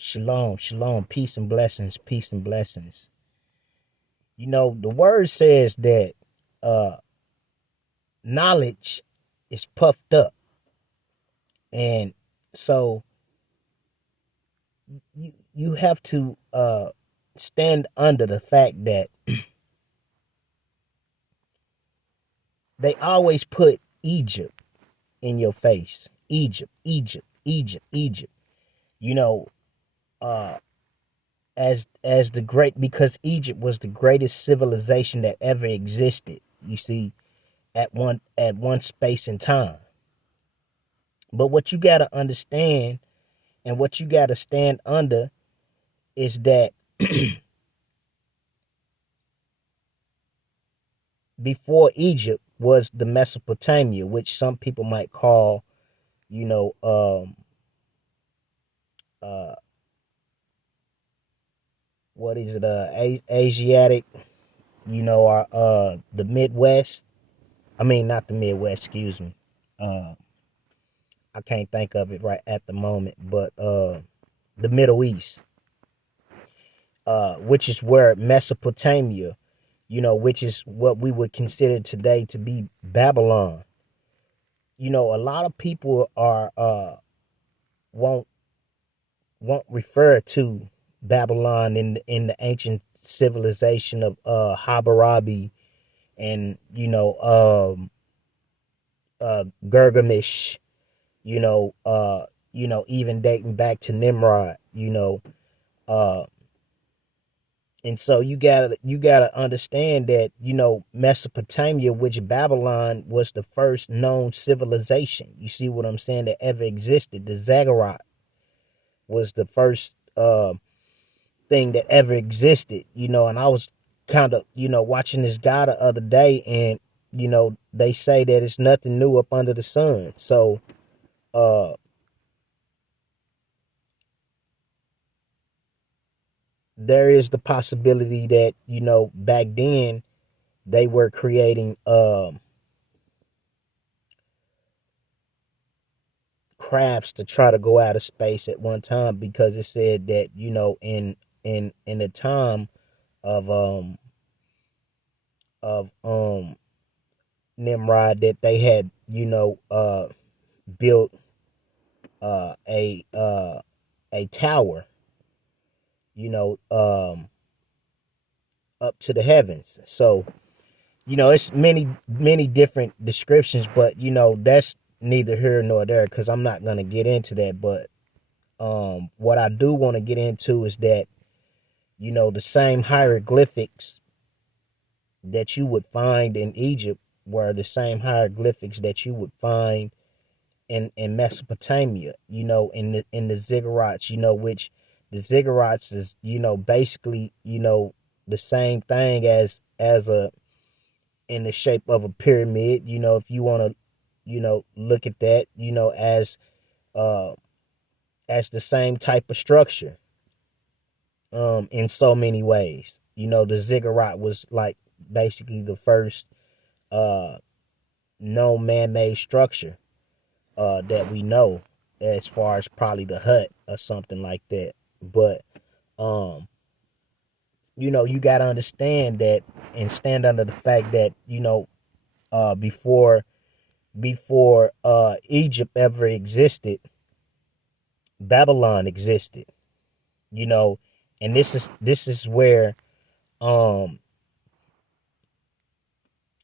Shalom, shalom, peace and blessings, peace and blessings. You know, the word says that uh knowledge is puffed up. And so you have to stand under the fact that they always put Egypt in your face. Egypt, Egypt, Egypt, Egypt. You know, uh as the great, because Egypt was the greatest civilization that ever existed, you see, at one space and time. But what you got to understand and what you got to stand under is that before Egypt was the Mesopotamia, which some people might call, you know, uh, what is it, Asiatic, or the Midwest. I mean, not the Midwest, excuse me. Uh, I can't think of it right at the moment, but the Middle East, which is where Mesopotamia, which is what we would consider today to be Babylon. A lot of people are won't won't refer to Babylon in the ancient civilization of Hammurabi and Gilgamesh, even dating back to Nimrod, uh and so you gotta understand that Mesopotamia, which Babylon was the first known civilization. You see what I'm saying? That ever existed. The Zagharat was the first thing that ever existed. And I was kind of watching this guy the other day, and they say that it's nothing new up under the sun. So uh there is the possibility that back then they were creating crafts to try to go out of space at one time, because it said that in the time of of Nimrod, that they had built uh a uh a tower, you know um up to the heavens. So it's many different descriptions, but that's neither here nor there, because I'm not going to get into that. But what I do want to get into is that the same hieroglyphics that you would find in Egypt were the same hieroglyphics that you would find in Mesopotamia, in the ziggurats, which the ziggurats is basically the same thing as a in the shape of a pyramid. If you want to look at that uh as the same type of structure in so many ways. The ziggurat was like basically the first uh known man-made structure that we know, as far as probably the hut or something like that. But um you got to understand that and stand under the fact that before Egypt ever existed, Babylon existed. you know and this is where um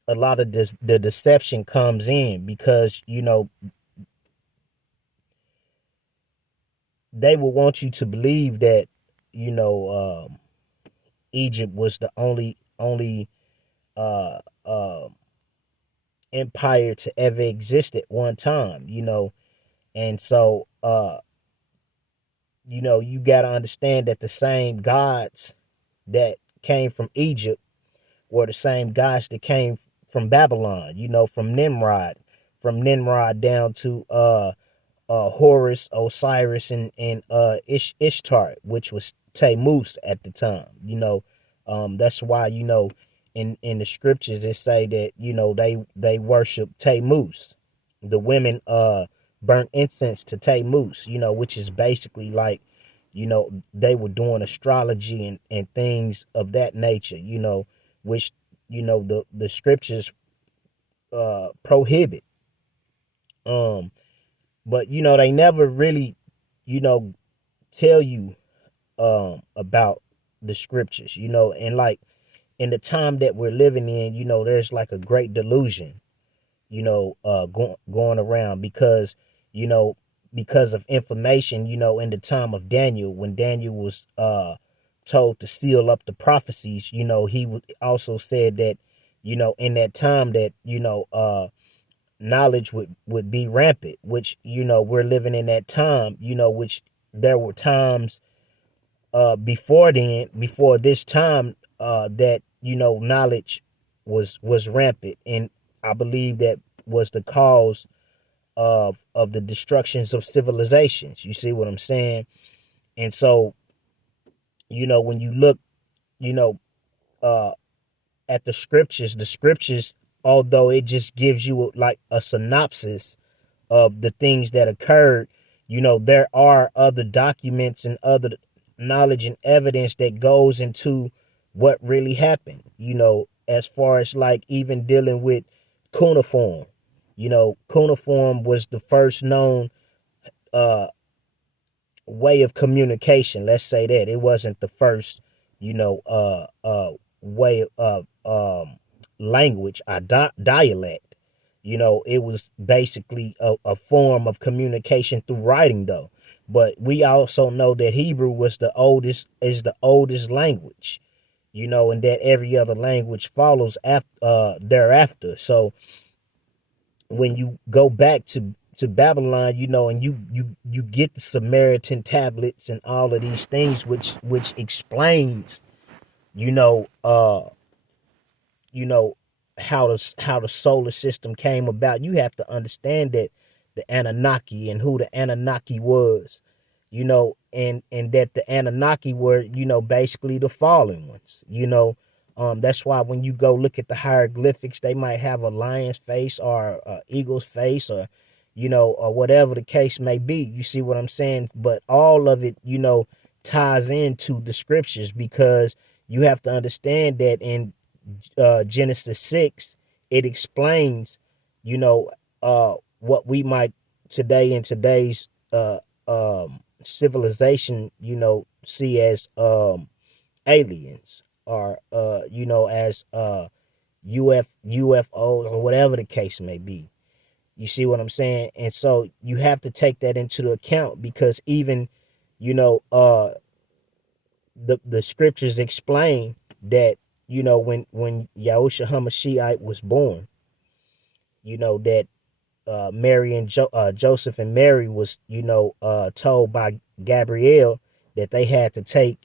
a lot of the deception comes in, because they will want you to believe that you know Egypt was the only uh uh empire to ever exist at one time. And so you got to understand that the same gods that came from Egypt were the same gods that came from Babylon, from Nimrod down to Horus, Osiris, and Ishtar, which was Tammuz at the time. That's why in the scriptures it say that they worship Tammuz. The women burnt incense to Tammuz, which is basically like they were doing astrology and things of that nature, which, the scriptures prohibit. Um, but, they never really, you know, tell you about the scriptures, and like in the time that we're living in, there's like a great delusion, going around because, you know, because of information, in the time of Daniel, when Daniel was told to seal up the prophecies, he also said that, in that time that, knowledge would be rampant, which, we're living in that time, which there were times before this time, that, knowledge was rampant, and I believe that was the cause of the destructions of civilizations. You see what I'm saying? And so, when you look, you know, uh, at the scriptures, although it just gives you like a synopsis of the things that occurred, there are other documents and other knowledge and evidence that goes into what really happened, as far as like even dealing with cuneiform. Cuneiform was the first known uh way of communication. Let's say that it wasn't the first, way of language, a dialect. It was basically a form of communication through writing, though. But we also know that Hebrew is the oldest language, and that every other language follows after, thereafter. So when you go back to Babylon, and you get the Samaritan tablets and all of these things, which explains, you know, uh, you know, how the solar system came about. You have to understand that the Anunnaki and who the Anunnaki was, and that the Anunnaki were, basically the fallen ones. That's why when you go look at the hieroglyphics, they might have a lion's face or a eagle's face, or, or whatever the case may be. You see what I'm saying? But all of it, ties into the scriptures, because you have to understand that in Genesis 6, it explains, what we might today in today's civilization, see as aliens, or as UFOs, or whatever the case may be. You see what I'm saying? And so you have to take that into account, because even, the scriptures explain that, when Yahushua HaMashiach was born, that Mary and Joseph and Mary was, told by Gabriel that they had to take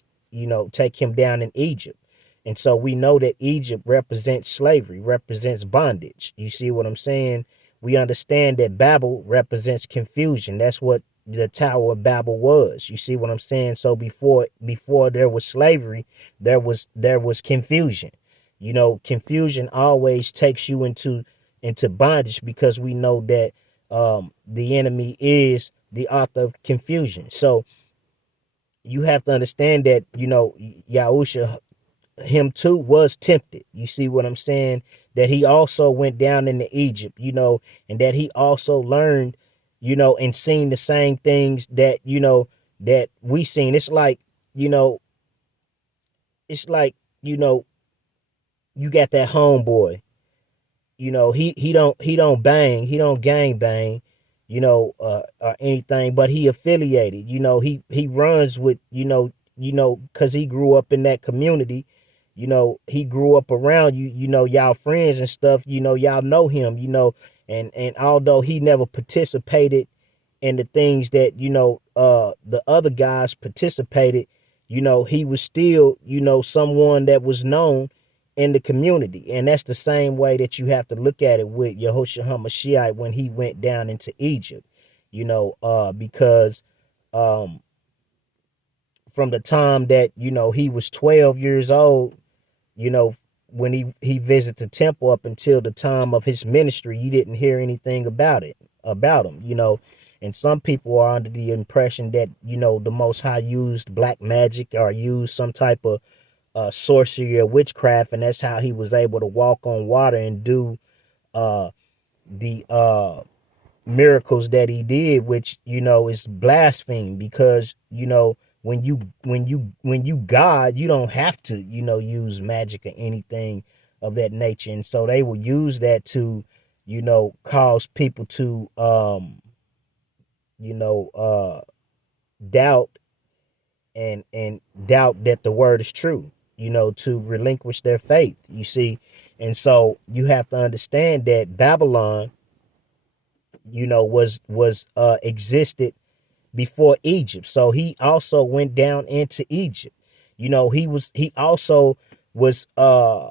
him down in Egypt. And so we know that Egypt represents slavery, represents bondage. You see what I'm saying? We understand that Babel represents confusion. That's what the Tower of Babel was. You see what I'm saying? So before there was slavery, there was confusion. Confusion always takes you into bondage, because we know that the enemy is the author of confusion. So you have to understand that, Yahusha, him too, was tempted. You see what I'm saying? That he also went down into Egypt, and that he also learned, and seen the same things that, that we seen. It's like, it's like, you got that homeboy, he don't bang, he don't gang bang, or anything, but he affiliated, he runs with, because he grew up in that community. He grew up around you, y'all friends and stuff, y'all know him, and although he never participated in the things that, the other guys participated, he was still, someone that was known in the community. And that's the same way that you have to look at it with Yahushua HaMashiach when he went down into Egypt, because from the time that, he was 12 years old, when he visited the temple, up until the time of his ministry, you didn't hear anything about him, And some people are under the impression that, the Most High used black magic or used some type of sorcery or witchcraft, and that's how he was able to walk on water and do the miracles that he did, which is blasphemy, because when you God, you don't have to use magic or anything of that nature. And so they will use that to cause people to doubt and doubt that the word is true, to relinquish their faith, you see. And so you have to understand that Babylon was existed before Egypt. So he also went down into Egypt. He also was uh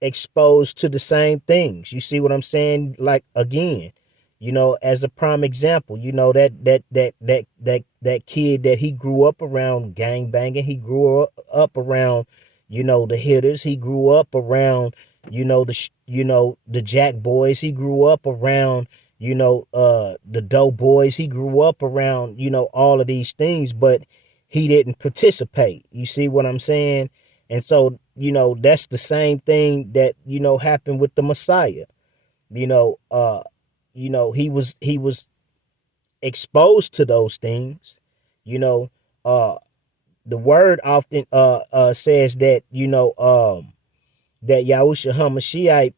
exposed to the same things. You see what I'm saying? Like, again, as a prime example, that kid that he grew up around gang banging, he grew up around, the hitters, he grew up around, the jack boys, he grew up around, the dope boys, he grew up around, all of these things, but he didn't participate. You see what I'm saying? And so, that's the same thing that, happened with the Messiah. He was exposed to those things. The word often says that, that Yahushua HaMashiach,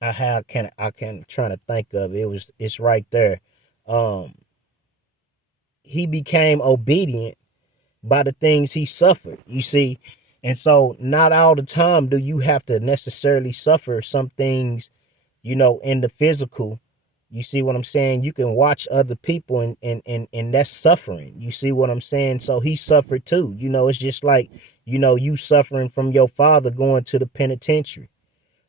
I can trying to think of it. It's right there. He became obedient by the things he suffered, you see. And so not all the time do you have to necessarily suffer some things, in the physical. You see what I'm saying? You can watch other people and that's suffering. You see what I'm saying? So he suffered too. It's just like, you suffering from your father going to the penitentiary.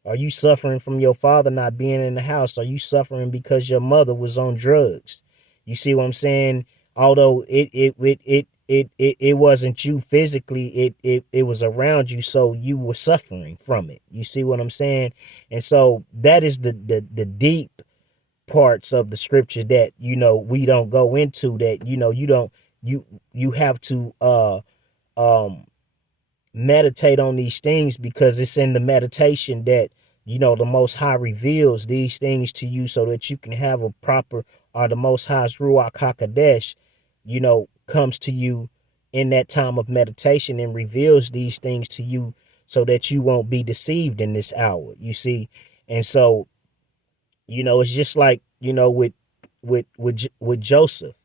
Are you suffering from your father not being in the house? Are you suffering because your mother was on drugs? You see what I'm saying? Although it wasn't you physically, it was around you, so you were suffering from it. You see what I'm saying? And so that is the deep parts of the scripture that we don't go into, that you have to meditate on these things, because it's in the meditation that the Most High reveals these things to you, so that you can have a proper, or the Most High's Ruach HaKodesh comes to you in that time of meditation and reveals these things to you, so that you won't be deceived in this hour, you see. And so it's just like with Joseph.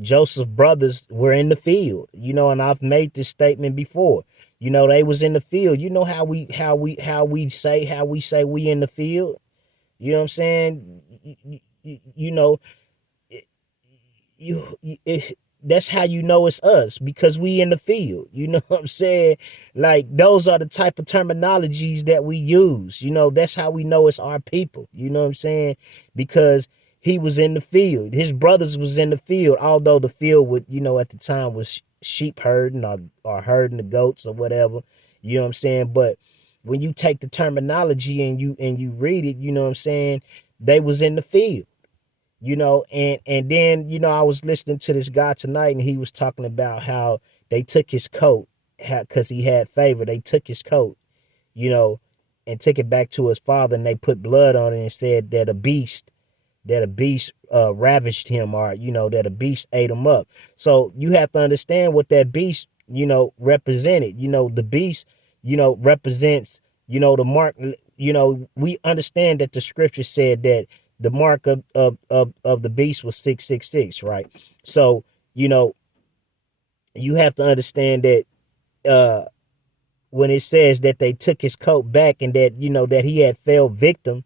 Joseph's brothers were in the field, and I've made this statement before. They was in the field. How we say we in the field. You know what I'm saying? That's how it's us, because we in the field. You know what I'm saying? Like, those are the type of terminologies that we use. That's how we know it's our people. You know what I'm saying? Because he was in the field. His brothers was in the field, although the field would, at the time was sheep herding or herding the goats or whatever. You know what I'm saying? But when you take the terminology and you read it, you know what I'm saying? They was in the field. And then, I was listening to this guy tonight, and he was talking about how they took his coat, because he had favor. They took his coat, and took it back to his father, and they put blood on it and said that a beast ravaged him, or, that a beast ate him up. So you have to understand what that beast, represented. The beast, represents, the mark. We understand that the scripture said that the mark of the beast was 666, right? So, you have to understand that when it says that they took his coat back, and that, that he had fell victim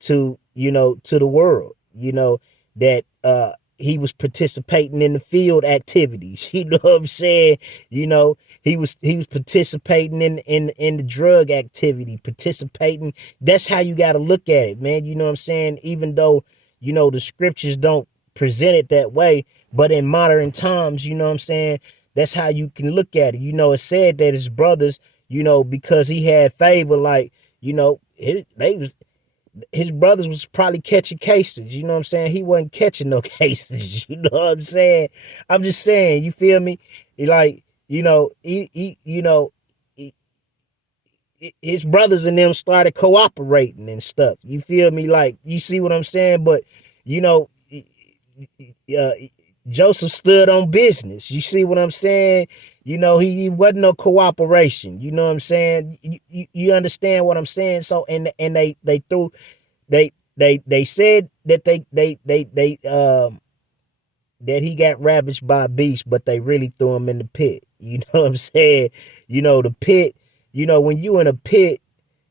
to, to the world, that he was participating in the field activities. You know what I'm saying? He was participating in the drug activity, participating. That's how you got to look at it, man. You know what I'm saying? Even though, the scriptures don't present it that way, but in modern times, you know what I'm saying? That's how you can look at it. It said that his brothers, because he had favor, like, his brothers was probably catching cases. You know what I'm saying? He wasn't catching no cases. You know what I'm saying? I'm just saying. You feel me? Like, you know, his brothers and them started cooperating and stuff. You feel me? Like, you see what I'm saying? But, you know, uh, Joseph stood on business. You see what I'm saying? You know, he wasn't no cooperation. You know what I'm saying? You understand what I'm saying? So, and they threw, they said that that he got ravaged by a beast, but they really threw him in the pit. You know what I'm saying? You know, the pit, you know, when you in a pit,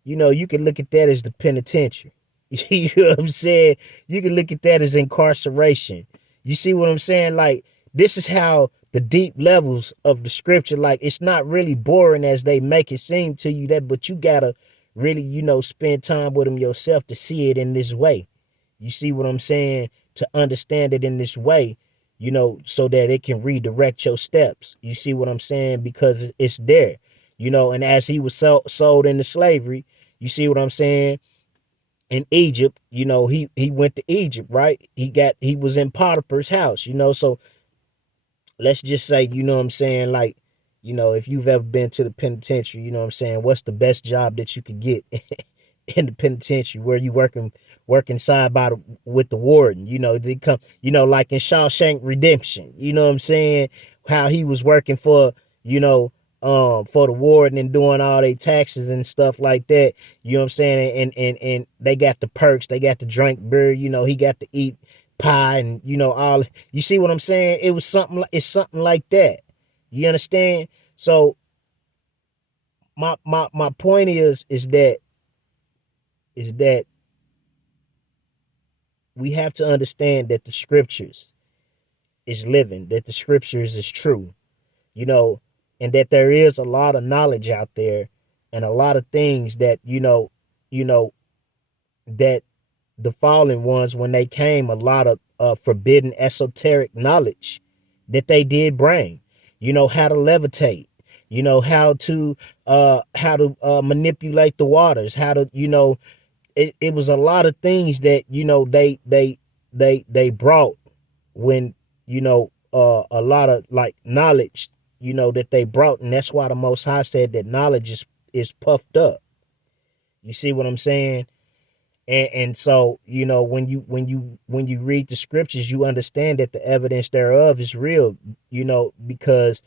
you know, you can look at that as the penitentiary. You know what I'm saying? You can look at that as incarceration. You see what I'm saying? Like, this is how the deep levels of the scripture, like, it's not really boring as they make it seem to you, that, but you gotta really, you know, spend time with them yourself to see it in this way. You see what I'm saying? To understand it in this way, you know, so that it can redirect your steps. You see what I'm saying? Because it's there, you know, and as he was sold into slavery, you see what I'm saying? In Egypt, you know, he went to Egypt, right? He was in Potiphar's house, you know. So let's just say, you know what I'm saying, like, you know, if you've ever been to the penitentiary, you know what I'm saying, what's the best job that you could get in the penitentiary, where you working side by with the warden? You know, they come, you know, like in Shawshank Redemption, you know what I'm saying, how he was working for, you know, for the warden and doing all their taxes and stuff like that. You know what I'm saying? And they got the perks, they got to drink beer, you know, he got to eat pie and, you know, all. You see what I'm saying? It was something, it's something like that. You understand? So my point is that we have to understand that the scriptures is living, that the scriptures is true, you know, and that there is a lot of knowledge out there and a lot of things that, you know, that the fallen ones, when they came, a lot of forbidden esoteric knowledge that they did bring, you know, how to levitate, you know, how to manipulate the waters, how to, you know, it was a lot of things that, you know, they brought, when, you know, a lot of, like, knowledge, you know, that they brought. And that's why the Most High said that knowledge is puffed up. You see what I'm saying? And so, you know, when you read the scriptures, you understand that the evidence thereof is real, you know, because,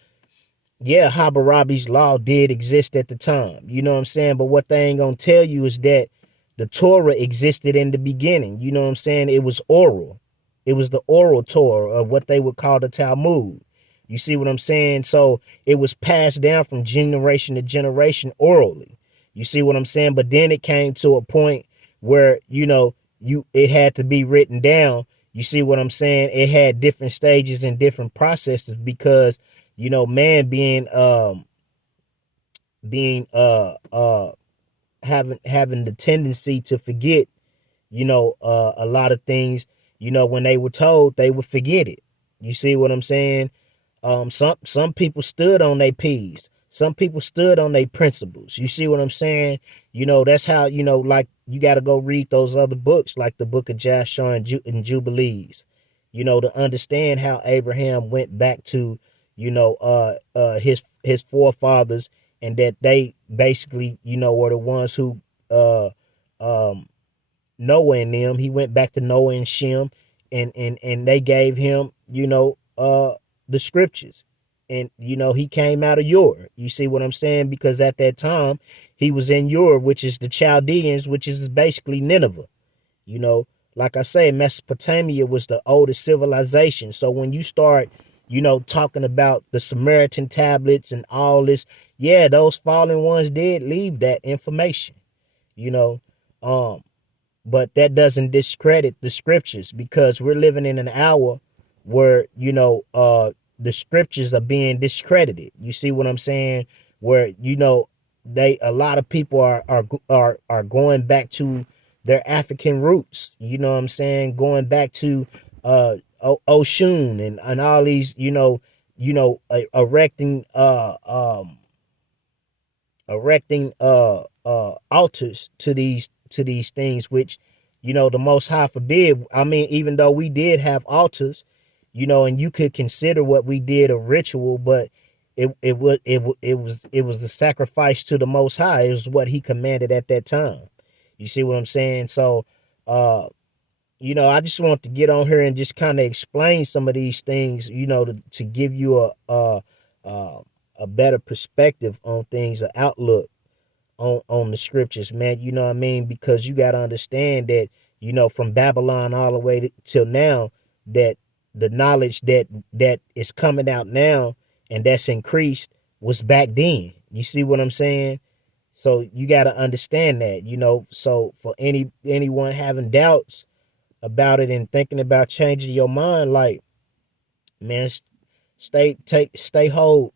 yeah, Hammurabi's law did exist at the time. You know what I'm saying? But what they ain't gonna tell you is that the Torah existed in the beginning. You know what I'm saying? It was oral. It was the oral Torah, of what they would call the Talmud. You see what I'm saying? So it was passed down from generation to generation orally. You see what I'm saying? But then it came to a point where, you know, it had to be written down. You see what I'm saying? It had different stages and different processes, because, you know, man being having the tendency to forget, you know, a lot of things. You know, when they were told, they would forget it. You see what I'm saying? Some people stood on their P's. Some people stood on their principles. You see what I'm saying? You know, that's how, you know, like, you got to go read those other books, like the book of Joshua and Jubilees, you know, to understand how Abraham went back to, you know, his forefathers, and that they basically, you know, were the ones who, um, Noah and them. He went back to Noah and Shem, and they gave him, you know, the scriptures. And, you know, he came out of Ur. You see what I'm saying? Because at that time he was in Ur, which is the Chaldeans, which is basically Nineveh. You know, like I say, Mesopotamia was the oldest civilization. So when you start, you know, talking about the Samaritan tablets and all this, yeah, those fallen ones did leave that information, you know. But that doesn't discredit the scriptures, because we're living in an hour where, you know, the scriptures are being discredited. You see what I'm saying? Where, you know, a lot of people are going back to their African roots. You know what I'm saying? Going back to Oshun and all these, erecting erecting altars to these things, which, the Most High forbid. I mean, even though we did have altars, and you could consider what we did a ritual, but it was the sacrifice to the Most High. It was what He commanded at that time. You see what I'm saying? So, I just want to get on here and just kind of explain some of these things, to give you a better perspective on things, an outlook on the scriptures, man. You know what I mean? Because you got to understand that, from Babylon all the way till now, that the knowledge that is coming out now and that's increased was back then. You see what I'm saying? So you got to understand that, so for anyone having doubts about it and thinking about changing your mind, like, man, stay hold,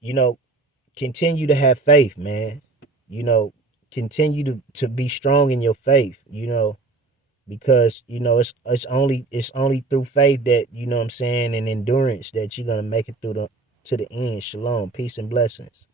you know continue to have faith, man. you know Continue to be strong in your faith, because it's only through faith that, what I'm saying, and endurance, that you're gonna make it through to the end. Shalom, peace and blessings.